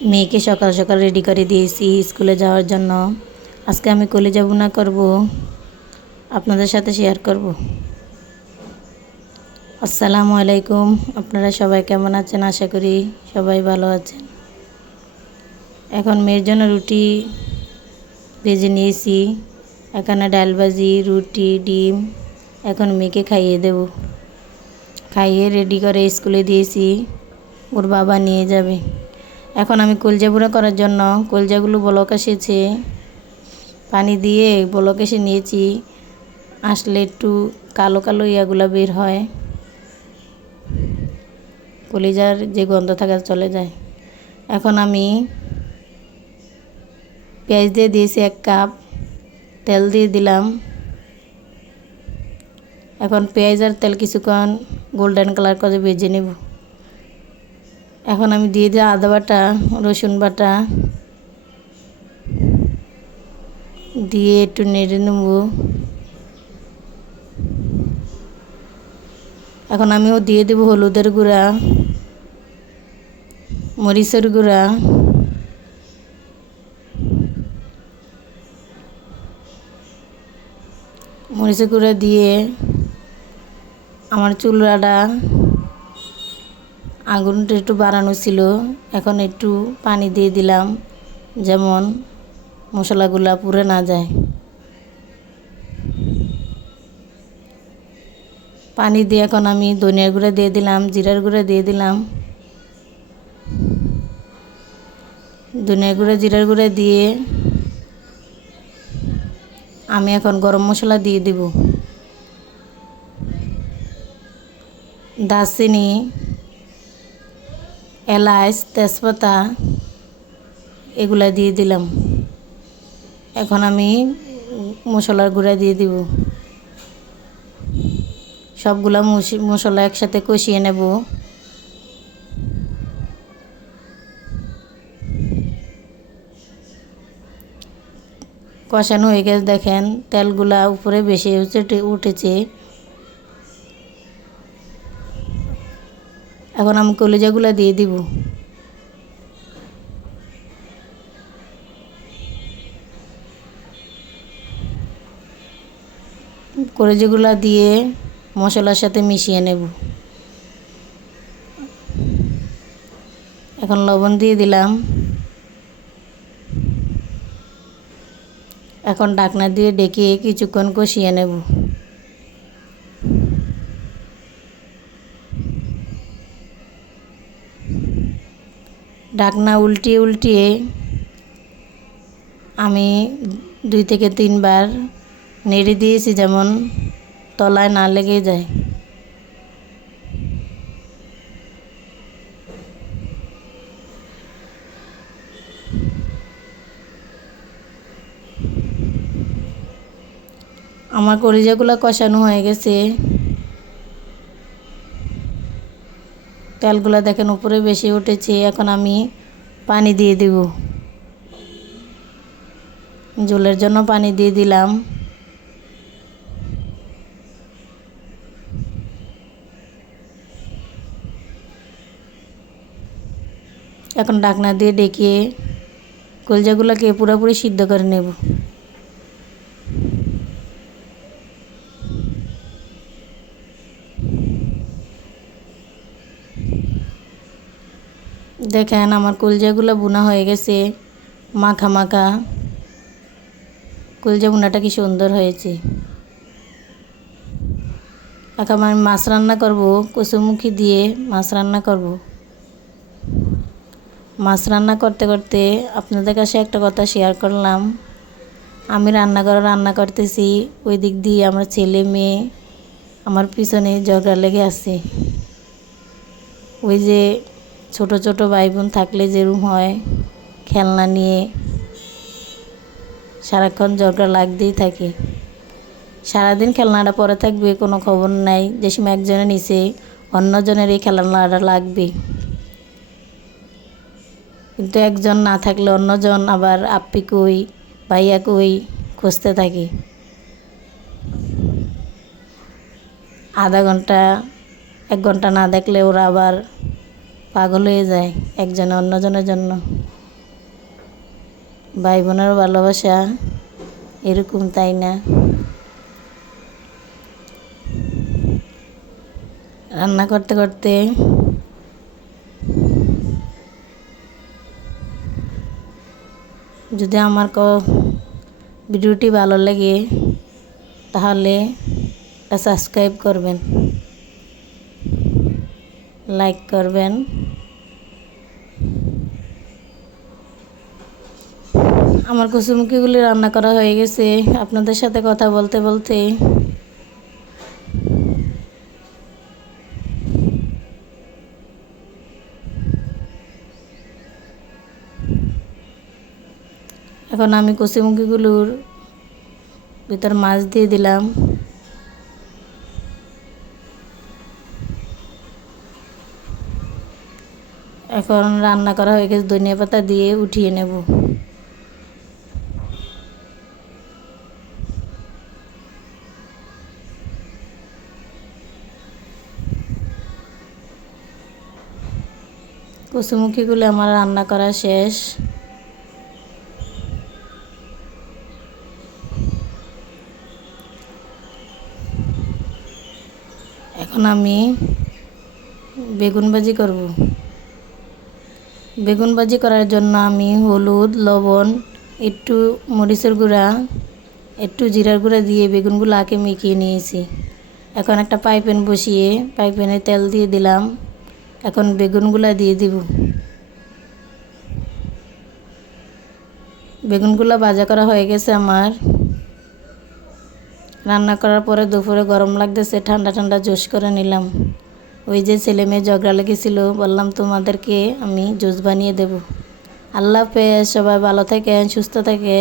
মেয়েকে সকাল সকাল রেডি করে দিয়েছি স্কুলে যাওয়ার জন্য। আজকে আমি কলিজা ভুনা করব, আপনাদের সাথে শেয়ার করব। আসসালামু আলাইকুম, আপনারা সবাই কেমন আছেন? আশা করি সবাই ভালো আছেন। এখন মেয়ের জন্য রুটি ভেজে নিয়েছি। এখানে ডাল ভাজি, রুটি, ডিম। এখন মেয়েকে খাইয়ে দেব। খাইয়ে রেডি করে স্কুলে দিয়েছি, ওর বাবা নিয়ে যাবে। এখন আমি কলজা ভুনা করার জন্য কলজাগুলো বলক এসেছে, পানি দিয়ে বলক এসে নিয়েছি। আসলে একটু কালো কালো ইয়াগুলো বের হয়, কলিজার যে গন্ধ থাকা চলে যায়। এখন আমি পেঁয়াজ দিয়ে দিয়েছি 1 কাপ, তেল দিয়ে দিলাম। এখন পেঁয়াজ আর তেল কিছুক্ষণ গোল্ডেন কালার করে ভেজে নেব। এখন আমি দিয়ে দিই আদা বাটা, রসুন বাটা দিয়ে একটু নেড়ে নেব। এখন আমিও দিয়ে দেব হলুদের গুঁড়া, মরিচের গুঁড়া, মরিচের গুঁড়া দিয়ে আমার চুলাটা আগুনটা একটু বাড়ানো ছিল। এখন একটু পানি দিয়ে দিলাম, যেমন মশলাগুলা পুড়ে না যায়। পানি দিয়ে এখন আমি ধনিয়ার গুঁড়া দিয়ে দিলাম, জিরার গুঁড়া দিয়ে দিলাম। ধনিয়ার গুঁড়া, জিরার গুঁড়া দিয়ে আমি এখন গরম মশলা দিয়ে দিব। দারচিনি, এলাচ, তেজপাতা এগুলা দিয়ে দিলাম। এখন আমি মশলার গুঁড়া দিয়ে দিব। সবগুলা মশলা একসাথে কষিয়ে নেব। কষানো হয়ে গেছে, দেখেন তেলগুলা উপরে বেশি উঠেছে। এখন আমি কলিজাগুলা দিয়ে দিব। কলিজাগুলা দিয়ে মশলার সাথে মিশিয়ে নেব। এখন লবণ দিয়ে দিলাম। এখন ঢাকনা দিয়ে ঢেকে কিছুক্ষণ কষিয়ে নেব। ঢাকনা উল্টিয়ে উল্টিয়ে আমি 2 থেকে 3 বার নেড়ে দিয়েছি, যেমন তলায় না লেগে যায়। আমার কলিজাগুলো কষানো হয়ে গেছে। তেলগুলো দেখেন উপরে বেশি উঠেছে। এখন আমি পানি দিয়ে দেব। ঝোলের জন্য পানি দিয়ে দিলাম। এখন ঢাকনা দিয়ে ঢেকে কলিজাগুলোকে পুরোপুরি সিদ্ধ করে নেব। দেখেন আমার কলিজাগুলো ভুনা হয়ে গেছে, মাখা মাখা। কলিজা ভুনাটা কি সুন্দর হয়েছে। এখন আমি মাছ রান্না করব, কচুমুখী দিয়ে মাছ রান্না করব। মাছ রান্না করতে করতে আপনাদের কাছে একটা কথা শেয়ার করলাম। আমি রান্নাঘরে রান্না করতেছি, ওই দিক দিয়ে আমার ছেলে মেয়ে আমার পিছনে ঝগড়া লেগে আছে। ওই যে ছোট ছোট ভাই বোন থাকলে যেরকম হয়, খেলনা নিয়ে সারাক্ষণ ঝগড়া লাগতেই থাকে। সারাদিন খেলনাটা পরে থাকবে, কোনো খবর নাই। যে সময় একজনে নিচে অন্যজনের এই খেলনাটা লাগবে, কিন্তু একজন না থাকলে অন্যজন আবার আপ্পি কই, ভাইয়া কই খুঁজতে থাকে। আধা ঘন্টা 1 ঘন্টা না দেখলে ওরা আবার পাগল হয়ে যায় একজনে অন্যজনের জন্য। ভাই বোনের ভালোবাসা এরকম, তাই না? রান্না করতে করতে যদি আমার ভিডিওটি ভালো লাগে তাহলে সাবস্ক্রাইব করবেন, লাইক করবেন। আমার কচুমুখিগুলি রান্না করা হয়ে গেছে আপনাদের সাথে কথা বলতে বলতে। এখন আমি কচুমুখিগুলোর ভিতর মাছ দিয়ে দিলাম। এখন রান্না করা হয়ে গেছে, ধনিয়া পাতা দিয়ে উঠিয়ে নেব। কচুমুখিগুলো আমার রান্না করা শেষ। এখন আমি বেগুন ভাজি করব। বেগুন ভাজি করার জন্য আমি হলুদ, লবণ, একটু মরিচের গুঁড়া, একটু জিরার গুঁড়া দিয়ে বেগুনগুলো আগে মেখে নিয়েছি। এখন একটা ফ্রাই প্যান বসিয়ে ফ্রাই প্যানে তেল দিয়ে দিলাম। এখন বেগুনগুলো দিয়ে দিব। বেগুনগুলো ভাজা করা হয়ে গেছে আমার। রান্না করার পরে দুপুরে গরম লাগতেছে, ঠান্ডা ঠান্ডা জুস করে নিলাম। ওই যে ছেলে মেয়ে ঝগড়া লেগেছিল, বললাম তোমাদেরকে আমি জুস বানিয়ে দেব। আল্লাহ হাফেজ, সবাই ভালো থাকেন, সুস্থ থাকেন।